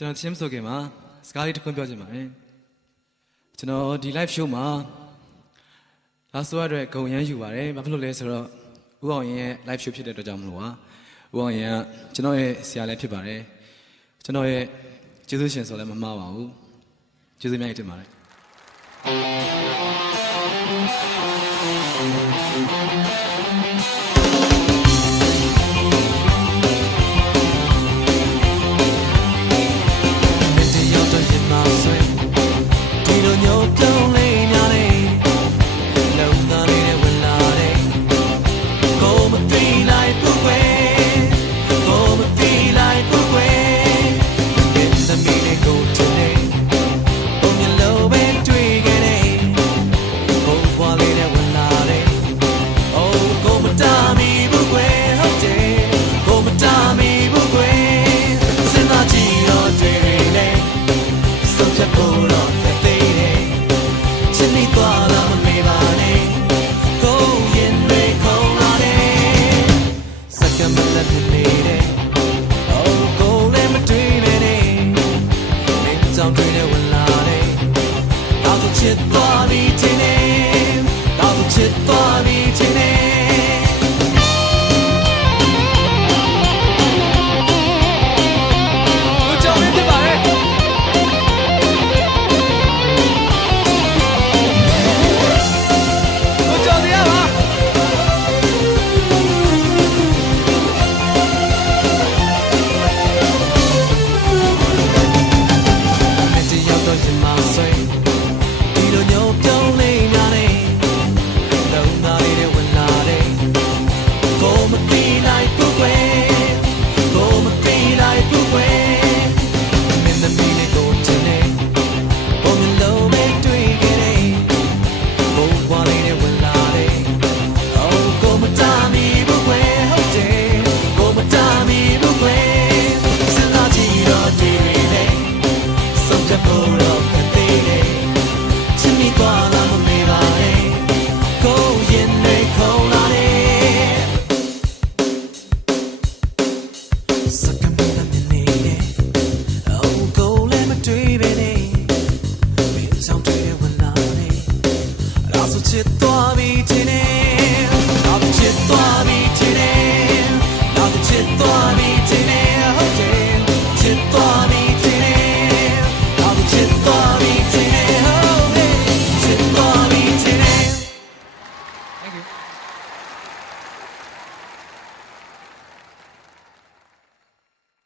ကျွန်တော်ချင်းမဆိုခင်မှာစကားလေးတစ်ခုပြောချင်ပါတယ်ကျွန်တော်ဒီ live show မှာလာဆိုရတဲ့ဂုံရမ်းယူပါတယ်ဘာဖြစ်လို့လဲဆိုတော့ဦးအောင်ရင်ရဲ့ live show ဖြစ်တဲ့အတွက်ကြောင့်မလို့ပါဦးအောင်ရင်ကကျွန်တော်ရဲ့ဆရာလည်းဖြစ်ပါတယ်ကျွန်တော်ရဲ့ကျေးဇူးရှင်ဆိုလည်းမမှားပါဘူးကျေးဇူးအများကြီးတင်ပါတယ် ချစ်သွားပြီချင်းနေတောင်ချစ်သွားပြီချင်းနေတော့ရင်မဆိုင် လိုညော te torna.